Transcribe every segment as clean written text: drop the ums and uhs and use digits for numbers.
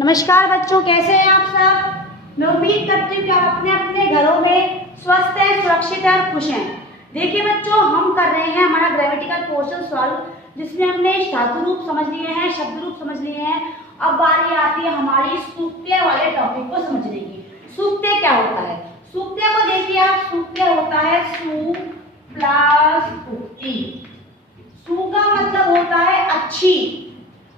नमस्कार बच्चों, कैसे हैं आप सब। मैं उम्मीद करती हूँ कि आप अपने अपने घरों में स्वस्थ हैं, सुरक्षित हैं और खुश हैं। देखिए बच्चों, हम कर रहे हैं हमारा ग्रामेटिकल पोर्शन सॉल्व, जिसमें हमने धातु रूप समझ लिए हैं, शब्द रूप समझ लिए हैं। अब बारी आती है हमारी सूक्ते वाले टॉपिक को समझने की। सूक्ते क्या होता है? सूक्ते को देखिए आप, सूक्ते होता है सु प्लस उक्ति। सु का मतलब होता है अच्छी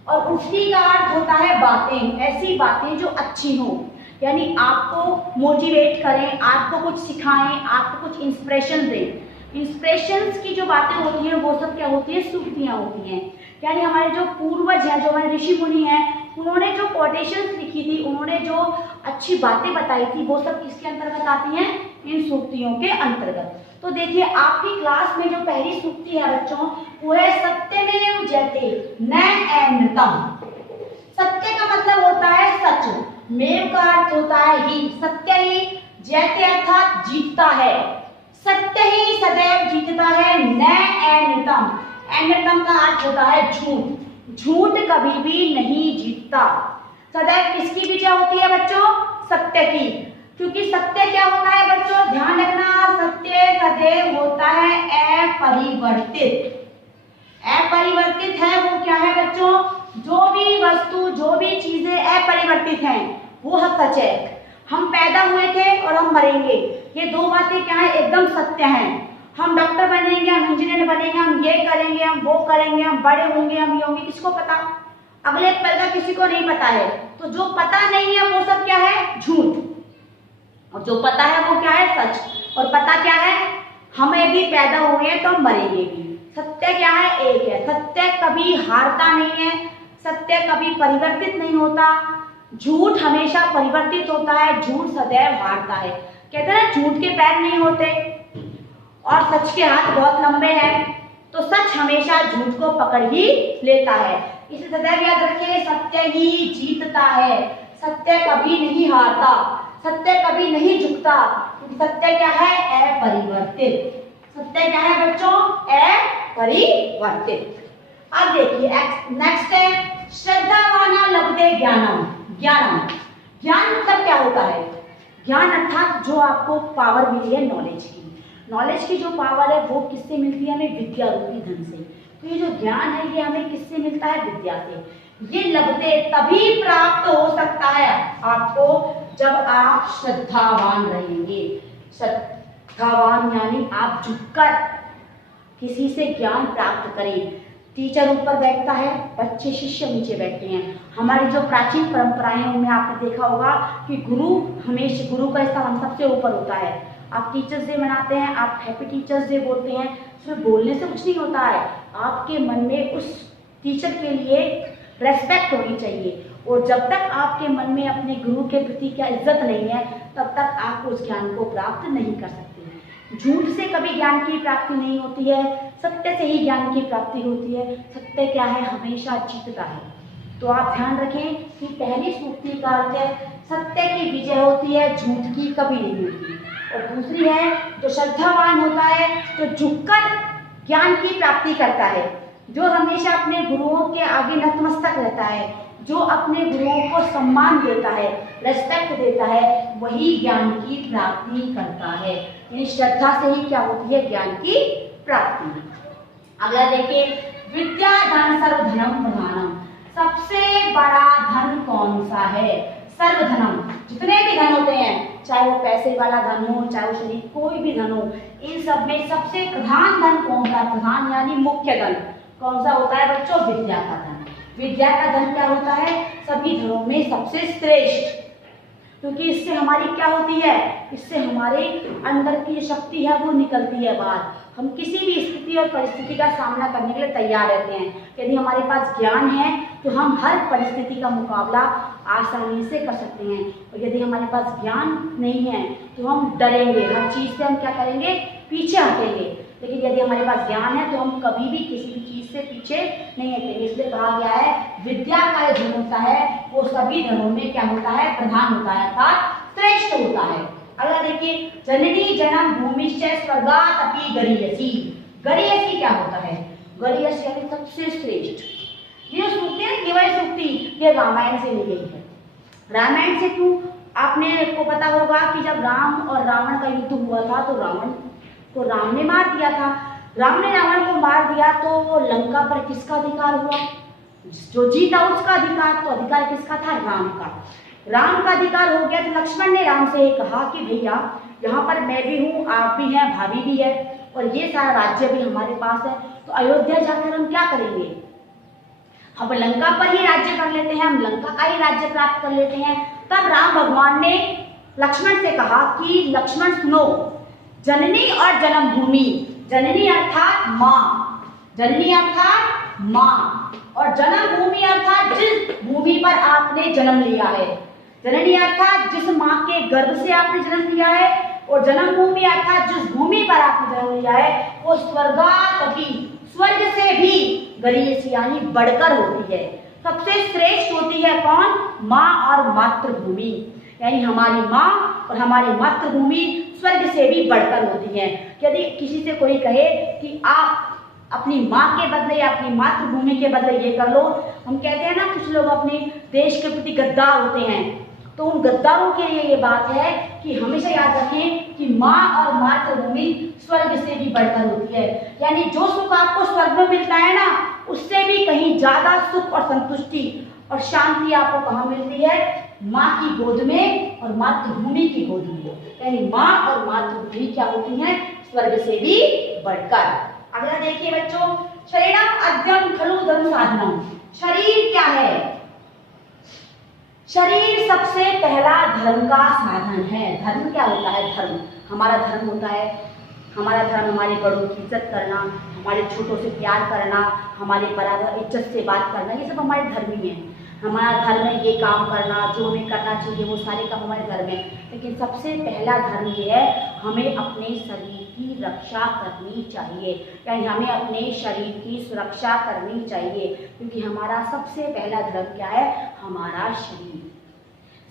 और उक्ति का अर्थ होता है बातें, ऐसी बातें जो अच्छी हो, यानी आपको मोटिवेट करें, आपको कुछ सिखाएं, आपको कुछ इंस्पिरेशन दें। इंस्पिरेशंस की जो बातें होती हैं वो सब क्या होती है? सूक्तियां होती हैं। यानी हमारे जो पूर्वज हैं, जो हमारे ऋषि मुनि हैं, उन्होंने जो कोटेशंस लिखी थी, उन्होंने जो अच्छी बातें बताई थी, वो सब किसके अंतर्गत आती हैं? इन सूक्तियों के अंतर्गत। तो देखिए, आपकी क्लास में जो पहली सूक्ति है बच्चों, वो है सत्यमेव जयते न अमृतम। सत्य का मतलब होता है सच, मेव का अर्थ होता है ही, सत्य ही, जयते अर्थात जीतता है, सत्य ही सदैव जीतता है, न अमृतम। अमृतम का अर्थ होता है झूठ, झूठ कभी भी नहीं जीतता। सदैव किसकी विजय होती है बच्चों? सत्य की। क्योंकि सत्य क्या होता है बच्चों? ध्यान रखना, सत्य सदैव होता है अपरिवर्तित। अपरिवर्तित है वो क्या है बच्चों? जो भी वस्तु, जो भी चीजें अपरिवर्तित हैं, वो सच है। हम पैदा हुए थे और हम मरेंगे, ये दो बातें क्या है? एकदम सत्य हैं। हम डॉक्टर बनेंगे, हम इंजीनियर बनेंगे, हम ये करेंगे, हम वो करेंगे, हम बड़े होंगे, हम ये होंगे, किसको पता? अगले पल का किसी को नहीं पता है। तो जो पता नहीं है वो सब क्या है? झूठ। और जो पता है वो क्या है? सच। और पता क्या है? हम यदि पैदा हुए हैं तो हम मरेंगे भी। सत्य क्या है? एक है। सत्य कभी हारता नहीं है, सत्य कभी परिवर्तित नहीं होता, झूठ हमेशा परिवर्तित होता है, झूठ सदैव हारता है। कहते हैं झूठ के पैर नहीं होते और सच के हाथ बहुत लंबे हैं, तो सच हमेशा झूठ को पकड़ ही लेता है। इसे सदैव याद रखिए, सत्य ही जीतता है, सत्य कभी नहीं हारता, सत्य कभी नहीं झुकता, क्योंकि सत्य क्या है? अपरिवर्तित। सत्य क्या है बच्चों? अपरिवर्तित। अब देखिए नेक्स्ट है श्रद्धावाना लभते ज्ञानम। ज्ञानम, ज्ञान मतलब क्या होता है? ज्ञान अर्थात जो आपको पावर मिली है नॉलेज की। नॉलेज की जो पावर है वो किससे मिलती है? हमें विद्या रूपी धन से। तो ये जो ज्ञान है ये हमें किससे मिलता है? विद्या से। ये लभते तभी प्राप्त हो सकता है आपको जब आप श्रद्धावान रहेंगे। श्रद्धावान यानी आप झुककर किसी से ज्ञान प्राप्त करें। टीचर ऊपर बैठता है, बच्चे शिष्य नीचे बैठते हैं। हमारी जो प्राचीन परंपराएं हैं उनमें आपने देखा होगा कि गुरु हमेशा, गुरु का स्थान सबसे ऊपर होता है। आप टीचर्स डे मनाते हैं, आप हैप्पी टीचर्स डे बोलते हैं, सिर्फ बोलने से कुछ नहीं होता है। आपके मन में उस टीचर के लिए रेस्पेक्ट होनी चाहिए। और जब तक आपके मन में अपने गुरु के प्रति क्या इज्जत नहीं है, तब तक आप उस ज्ञान को प्राप्त नहीं कर सकते। झूठ से कभी ज्ञान की प्राप्ति नहीं होती है, सत्य से ही ज्ञान की प्राप्ति होती है। सत्य क्या है? हमेशा जीतता है। तो आप ध्यान रखें कि पहली सूक्ति का अर्थ है सत्य की विजय होती है, झूठ की कभी नहीं होती। और दूसरी है जो श्रद्धावान होता है, तो झुककर ज्ञान की प्राप्ति करता है, जो हमेशा अपने गुरुओं के आगे नतमस्तक रहता है, जो अपने गुरुओं को सम्मान देता है, रेस्पेक्ट देता है, वही ज्ञान की प्राप्ति करता है। यानी श्रद्धा से ही क्या होती है? ज्ञान की प्राप्ति। अगला देखिए, विद्या धन सर्वधनम प्रधानम। सबसे बड़ा धन कौन सा है? सर्वधनम, जितने भी धन होते हैं, चाहे वो पैसे वाला धन हो, चाहे वो शरीर कोई भी धन हो, इन सब में सबसे प्रधान धन कौन सा? प्रधान यानी मुख्य धन कौन सा होता है बच्चों? विद्या का धन। विद्या का धन क्या होता है? सभी धनों में सबसे श्रेष्ठ, क्योंकि इससे हमारी क्या होती है? इससे हमारे अंदर की जो शक्ति है वो निकलती है बाहर। हम किसी भी स्थिति और परिस्थिति का सामना करने के लिए तैयार रहते हैं। यदि हमारे पास ज्ञान है तो हम हर परिस्थिति का मुकाबला आसानी से कर सकते हैं। और यदि हमारे पास ज्ञान नहीं है तो हम डरेंगे, हर चीज से हम क्या करेंगे? पीछे हटेंगे। लेकिन यदि हमारे पास ज्ञान है तो हम कभी भी किसी भी चीज से पीछे नहीं हटेंगे। इसलिए कहा गया है विद्या का जो धन होता है वो सभी धनों में क्या होता है? प्रधान होता है, अर्थात श्रेष्ठ होता है। अगला देखिए, जननी जन्म भूमिश्च स्वर्गात् अपि गरीयसी। गरीयसी क्या होता है? गरीयसी यानी सबसे श्रेष्ठ। ये सूक्ति है, केवल सूक्ति, ये रामायण से ली गई है। रामायण से क्यों? आपने को पता होगा कि जब राम और रावण का युद्ध हुआ था तो रावण को राम ने मार दिया था। राम ने रावण को मार दिया तो लंका पर किसका अधिकार हुआ? जो जीता उसका अधिकार। तो अधिकार किसका था? राम का। राम का अधिकार हो गया तो लक्ष्मण ने राम से कहा कि भैया यहाँ पर मैं भी हूँ, आप भी हैं, भाभी भी है और ये सारा राज्य भी हमारे पास है, तो अयोध्या जाकर हम क्या करेंगे? अब लंका पर ही राज्य कर लेते हैं, हम लंका का ही राज्य प्राप्त कर लेते हैं। तब राम भगवान ने लक्ष्मण से कहा कि लक्ष्मण सुनो, जननी और जन्मभूमि, जननी अर्थात माँ, जननी अर्थात माँ और जन्मभूमि अर्थात जिस भूमि पर आपने जन्म लिया है। जननी अर्थात जिस माँ के गर्भ से आपने जन्म लिया है और जन्मभूमि अर्थात जिस भूमि पर आपने जन्म लिया है वो स्वर्गातपि, स्वर्ग से भी गरीयसी यानी बढ़कर होती है। सबसे श्रेष्ठ होती है कौन? माँ और मातृभूमि, यानी हमारी माँ और हमारी मातृभूमि स्वर्ग से भी बढ़कर होती है। यदि किसी से कोई कहे कि आप अपनी माँ के बदले या अपनी मातृभूमि के बदले ये कर लो, हम कहते हैं ना कुछ लोग अपने देश के प्रति गद्दार होते हैं, तो उन गद्दारों के लिए ये बात है कि हमेशा याद रखें कि माँ और मातृभूमि स्वर्ग से भी बढ़कर होती है। यानी जो सुख आपको स्वर्ग में मिलता है ना, उससे भी कहीं ज्यादा सुख और संतुष्टि और शांति आपको कहाँ मिलती है? माँ की गोद में और मातृभूमि की गोद में। यानी माँ और मातृभूमि क्या होती है? स्वर्ग से भी बढ़कर। अगला देखिए बच्चों, शरीरम अद्यम खलु धर्म साधनम। शरीर क्या है? शरीर सबसे पहला धर्म का साधन है। धर्म क्या होता है? धर्म, हमारा धर्म होता है, हमारा धर्म हमारे बड़ों की इज्जत करना, हमारे छोटों से प्यार करना, हमारे बराबर इज्जत से बात करना, ये सब हमारे धर्म ही है। हमारा धर्म है ये काम करना, जो हमें करना चाहिए वो सारे काम हमारे धर्म है। लेकिन सबसे पहला धर्म ये है, हमें अपने शरीर की रक्षा करनी चाहिए, यानी हमें अपने शरीर की सुरक्षा करनी चाहिए, क्योंकि हमारा सबसे पहला धर्म क्या है? हमारा शरीर।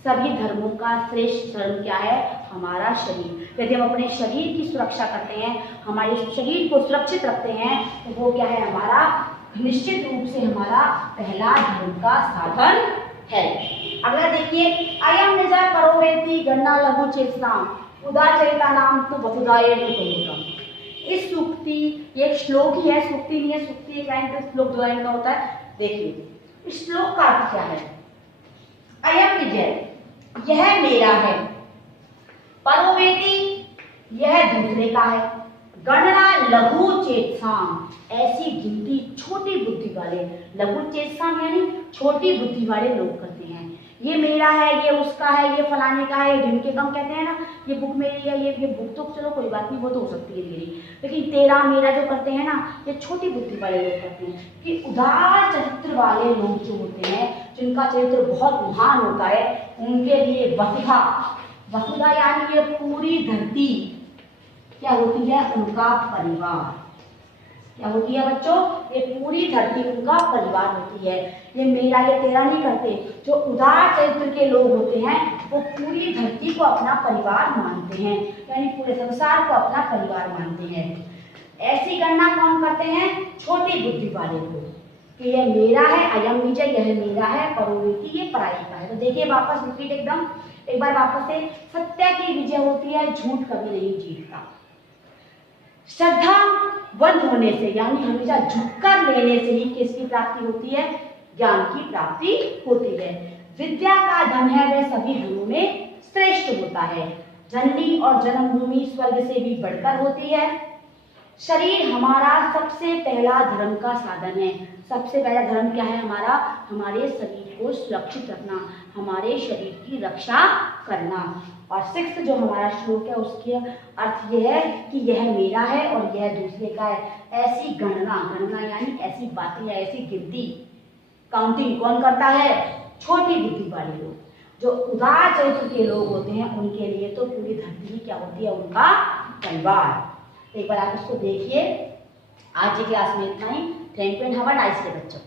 सभी धर्मों का श्रेष्ठ धर्म क्या है? हमारा शरीर। यदि हम अपने शरीर की सुरक्षा करते हैं, हमारे शरीर को सुरक्षित रखते हैं, तो वो क्या है? हमारा निश्चित रूप से हमारा पहला धर्म का साधन है। अगला देखिए, अयम निज परोवेति गन्ना लघु चेतसाम उदाचरिता नाम तो वसुधाय कुटुंबकम। इस सूक्ति, ये एक श्लोक ही है, सूक्ति नहीं है। सूक्ति एक लाइन पे श्लोक 2 लाइन का होता है। देखिए इस श्लोक का अर्थ क्या है? अयम निज, यह मेरा है, परोवेति, यह दूसरे का है, गणना लघु चेतसाम, ऐसी गिनती छोटी बुद्धि वाले, लघु चेतसाम यानी छोटी बुद्धि वाले लोग करते हैं। ये मेरा है, ये उसका है, ये फलाने का है, ढिमके कम कहते हैं ना, ये बुक मेरी है, ये बुक तो चलो कोई बात नहीं, वो तो हो सकती है मेरी, लेकिन तेरा मेरा जो करते हैं ना, ये छोटी बुद्धि वाले लोग करते हैं। कि उदार चरित्र वाले लोग जो होते हैं, जिनका चरित्र बहुत महान होता है, उनके लिए वसुधा, वसुधा यानी ये पूरी धरती क्या होती है? उनका परिवार। क्या होती है बच्चों? ये पूरी धरती उनका परिवार होती है। ये मेरा ये तेरा नहीं करते। जो उदार चरित्र के लोग होते हैं वो पूरी धरती को अपना परिवार मानते हैं, यानी पूरे संसार को अपना परिवार मानते हैं। ऐसी गणना कौन करते हैं? छोटी बुद्धि वाले लोग, कि ये मेरा है, अयम निज, यह मेरा है, परोवेति, ये पराई का है। तो देखिए वापस रिपीट एकदम एक बार वापस से, सत्य की विजय होती है, झूठ कभी नहीं जीतता। श्रद्धा बंद होने से यानी हमेशा झुककर लेने से ही किसकी प्राप्ति होती है? ज्ञान की प्राप्ति होती है। विद्या का धन है वह सभी धनों में श्रेष्ठ होता है। जननी और जन्मभूमि स्वर्ग से भी बढ़कर होती है। शरीर हमारा सबसे पहला धर्म का साधन है। सबसे पहला धर्म क्या है हमारा? हमारे शरीर को सुरक्षित रखना, हमारे शरीर की रक्षा करना। और 6 जो हमारा श्लोक है उसके अर्थ यह है कि यह मेरा है और यह दूसरे का है। ऐसी गणना, गणना यानी ऐसी बातें या ऐसी गिनती, काउंटिंग कौन करता है? छोटी बुद्धि वाले लोग। जो उदार चरित्र के लोग होते हैं उनके लिए तो पूरी धरती क्या होती है? उनका परिवार। एक बार आप इसको देखिए। आज की क्लास में इतना ही। Thank you and have a nice day बच्चों।